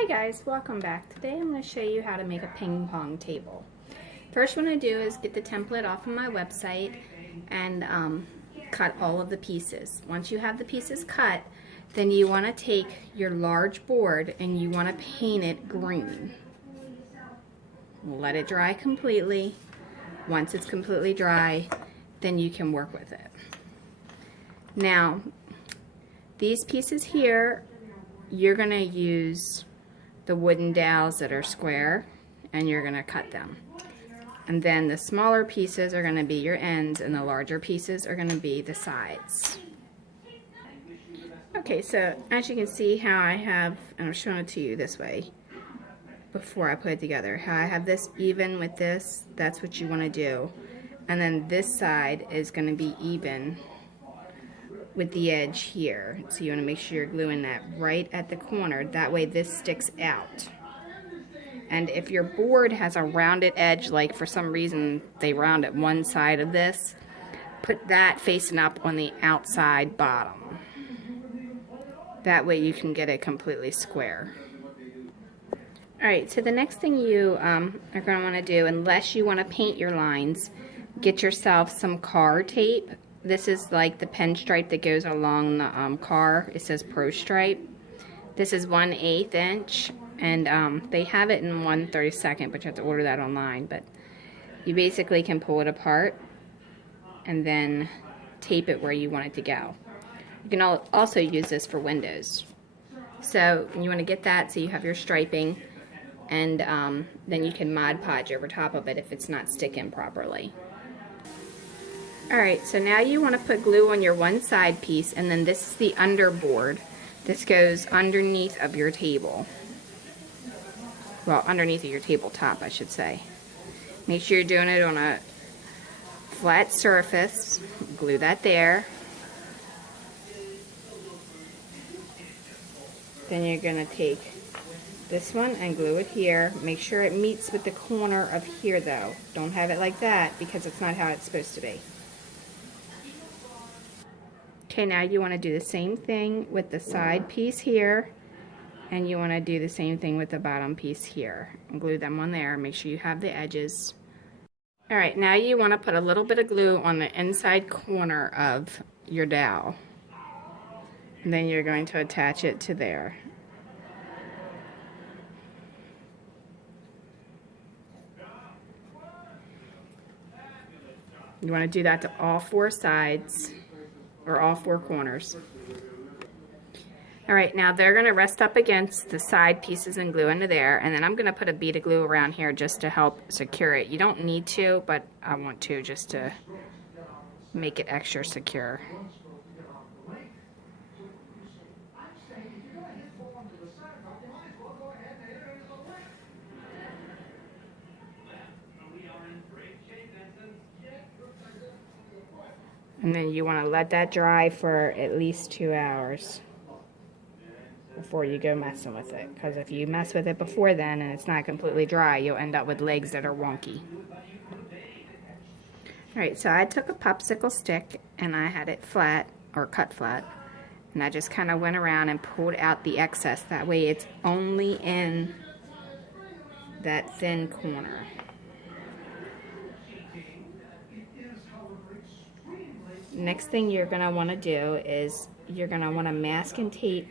Hi guys, welcome back. Today I'm going to show you how to make a ping pong table. First what I do is get the template off of my website and cut all of the pieces. Once you have the pieces cut, then you want to take your large board and you want to paint it green. Let it dry completely. Once it's completely dry, then you can work with it. Now, these pieces here, you're going to use the wooden dowels that are square and you're going to cut them. And then the smaller pieces are going to be your ends and the larger pieces are going to be the sides. Okay, so as you can see how I have, and I'm showing it to you this way before I put it together, how I have this even with this, that's what you want to do. And then this side is going to be even with the edge here. So you want to make sure you're gluing that right at the corner. That way this sticks out. And if your board has a rounded edge, like for some reason they round at one side of this, put that facing up on the outside bottom. That way you can get it completely square. Alright, so the next thing you are going to want to do, unless you want to paint your lines, get yourself some car tape. This is like the pen stripe that goes along the car. It says Pro Stripe. This is 1/8 inch, and they have it in 1/32, but you have to order that online. But you basically can pull it apart and then tape it where you want it to go. You can also use this for windows. So you want to get that so you have your striping, and then you can Mod Podge over top of it if it's not sticking properly. Alright, so now you want to put glue on your one side piece, and then this is the underboard. This goes underneath of your table. Well, underneath of your tabletop, I should say. Make sure you're doing it on a flat surface. Glue that there. Then you're going to take this one and glue it here. Make sure it meets with the corner of here though. Don't have it like that because it's not how it's supposed to be. Okay, now you want to do the same thing with the side piece here, and you want to do the same thing with the bottom piece here. And glue them on there. Make sure you have the edges. Alright, now you want to put a little bit of glue on the inside corner of your dowel. And then you're going to attach it to there. You want to do that to all four sides, or all four corners. Alright, now they're going to rest up against the side pieces and glue into there, and then I'm going to put a bead of glue around here just to help secure it. You don't need to, but I want to just to make it extra secure. And then you want to let that dry for at least 2 hours before you go messing with it. Because if you mess with it before then and it's not completely dry, you'll end up with legs that are wonky. Alright, so I took a popsicle stick and I had it flat, or cut flat. And I just kind of went around and pulled out the excess. That way it's only in that thin corner. Next thing you're going to want to do is you're going to want to mask and tape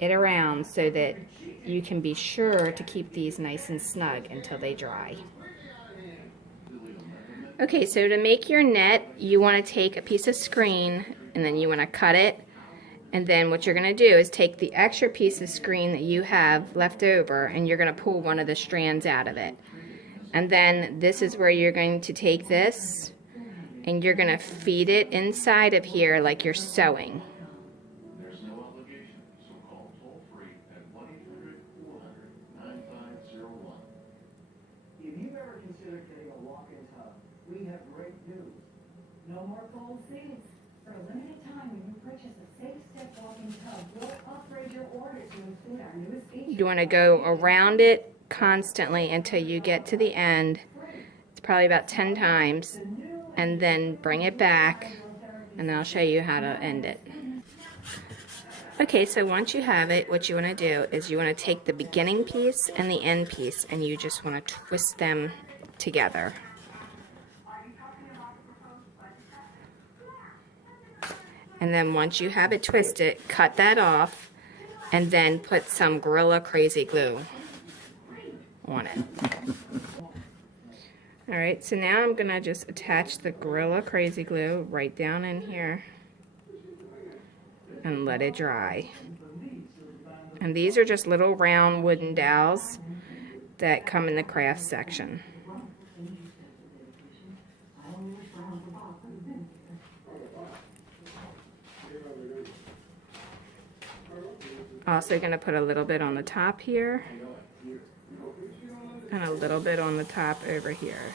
it around so that you can be sure to keep these nice and snug until they dry. Okay, so to make your net, you want to take a piece of screen and then you want to cut it. And then what you're going to do is take the extra piece of screen that you have left over and you're going to pull one of the strands out of it. And then this is where you're going to take this and you're going to feed it inside of here like you're sewing. There's no obligation, so call toll-free at 1-800-400-9501. If you've ever considered getting a walk-in tub, we have great news. No more cold seats. For a limited time, when you purchase a Safe Step walk-in tub, we'll upgrade your order to include our newest feature. You want to go around it constantly until you get to the end. It's probably about 10 times. And then bring it back, and then I'll show you how to end it. Okay, so once you have it, what you want to do is you want to take the beginning piece and the end piece and you just want to twist them together. And then once you have it twisted, cut that off and then put some Gorilla Crazy Glue on it. Alright, so now I'm going to just attach the Gorilla Crazy Glue right down in here and let it dry. And these are just little round wooden dowels that come in the craft section. Also going to put a little bit on the top here and a little bit on the top over here.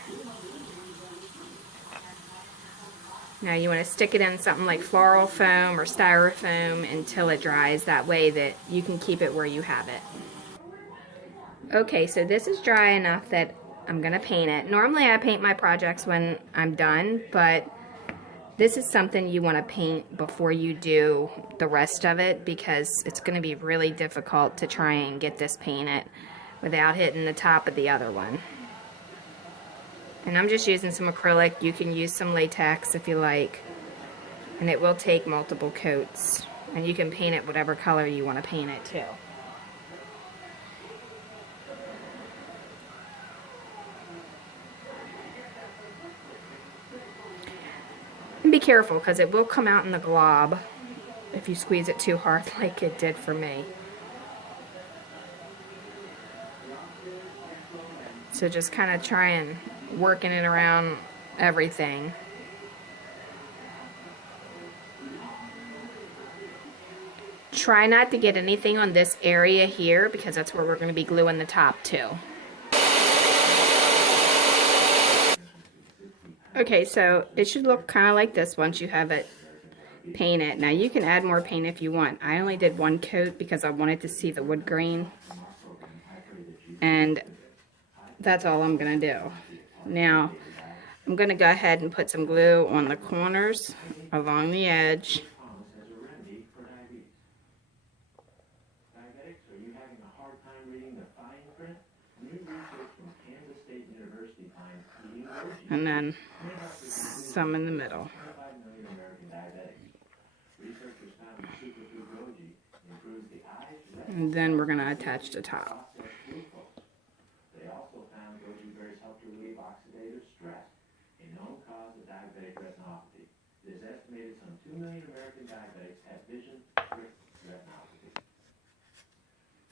Now you want to stick it in something like floral foam or styrofoam until it dries, that way that you can keep it where you have it. Okay, so this is dry enough that I'm going to paint it. Normally I paint my projects when I'm done, but this is something you want to paint before you do the rest of it because it's going to be really difficult to try and get this painted without hitting the top of the other one. And I'm just using some acrylic. You can use some latex if you like. And it will take multiple coats. And you can paint it whatever color you want to paint it to. And be careful because it will come out in the glob if you squeeze it too hard like it did for me. So just kind of try and working it around everything. Try not to get anything on this area here because that's where we're going to be gluing the top too. Okay, so it should look kind of like this once you have it painted. Now you can add more paint if you want. I only did one coat because I wanted to see the wood grain. And that's all I'm going to do. Now, I'm going to go ahead and put some glue on the corners along the edge. And then some in the middle. And then we're going to attach the top. It is estimated some 2 million American diabetics have vision retinopathy.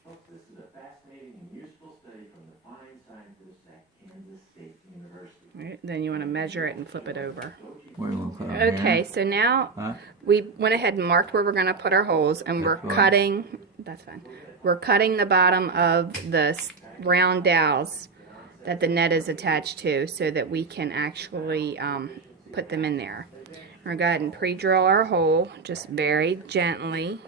Folks, this is a fascinating and useful study from the fine scientists at Kansas State University. Right, then you want to measure it and flip it over. Okay, so now we went ahead and marked where we're going to put our holes, and we're cutting, that's fine, we're cutting the bottom of the round dowels that the net is attached to so that we can actually put them in there. We're going to go ahead and pre-drill our hole, just very gently.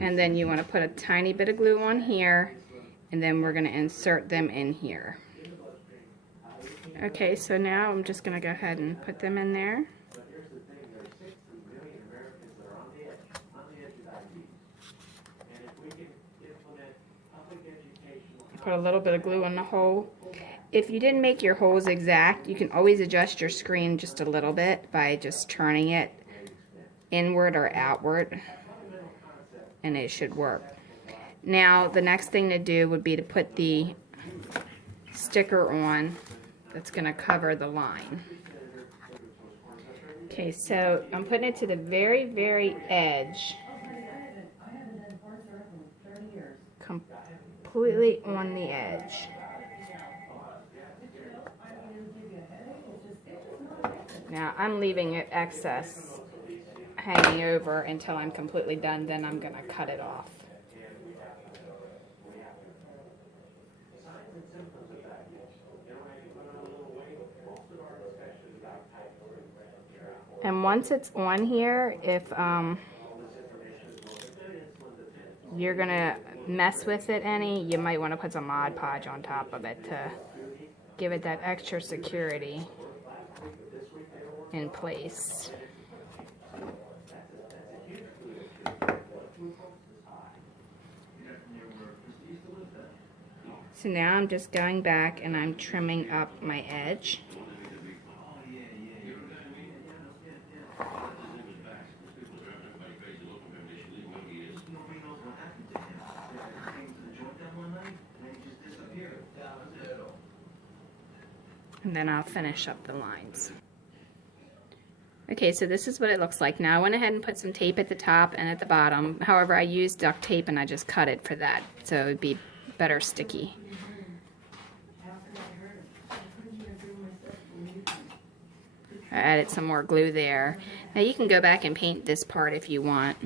And then you want to put a tiny bit of glue on here, and then we're going to insert them in here. Okay, so now I'm just going to go ahead and put them in there. Put a little bit of glue on the hole. If you didn't make your holes exact, you can always adjust your screen just a little bit by just turning it inward or outward, and it should work. Now the next thing to do would be to put the sticker on that's going to cover the line. Okay, so I'm putting it to the very, very edge, completely on the edge. Now I'm leaving it excess hanging over until I'm completely done, then I'm going to cut it off. And once it's on here, if you're gonna mess with it any, you might want to put some Mod Podge on top of it to give it that extra security in place. So now I'm just going back and I'm trimming up my edge. And then I'll finish up the lines. Okay, so this is what it looks like. Now I went ahead and put some tape at the top and at the bottom. However, I used duct tape and I just cut it for that, so it would be better sticky. I added some more glue there. Now you can go back and paint this part if you want,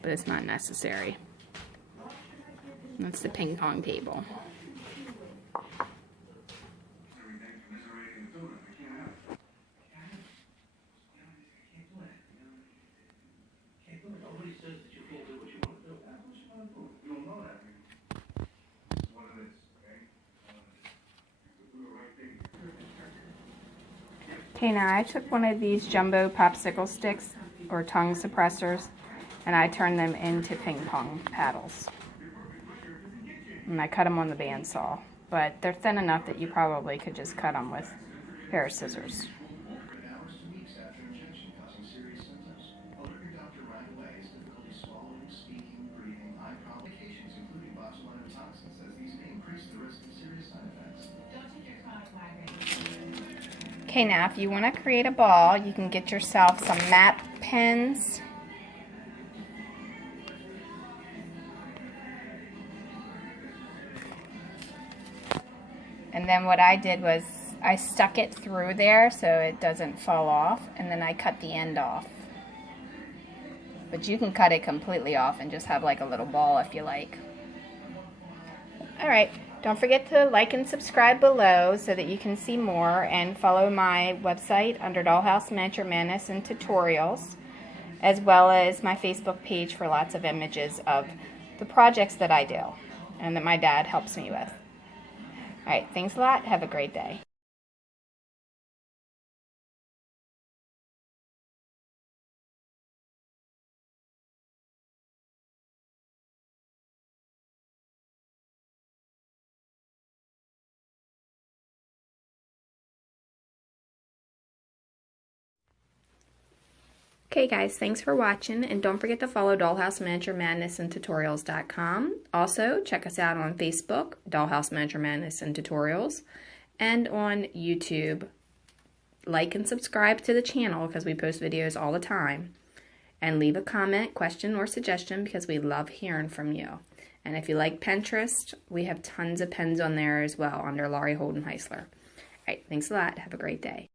but it's not necessary. That's the ping pong table. Okay, now I took one of these jumbo popsicle sticks or tongue suppressors and I turned them into ping pong paddles. And I cut them on the bandsaw, but they're thin enough that you probably could just cut them with a pair of scissors. Okay, now if you want to create a ball, you can get yourself some matte pens. And then what I did was I stuck it through there so it doesn't fall off, and then I cut the end off. But you can cut it completely off and just have like a little ball if you like. Alright, don't forget to like and subscribe below so that you can see more, and follow my website under Dollhouse Miniature Madness and Tutorials, as well as my Facebook page for lots of images of the projects that I do and that my dad helps me with. Alright, thanks a lot. Have a great day. Okay guys, thanks for watching, and don't forget to follow Dollhouse Miniature Madness and Tutorials.com. Also, check us out on Facebook, Dollhouse Miniature Madness and Tutorials, and on YouTube. Like and subscribe to the channel because we post videos all the time. And leave a comment, question, or suggestion because we love hearing from you. And if you like Pinterest, we have tons of pens on there as well under Laurie Holden Heisler. Alright, thanks a lot. Have a great day.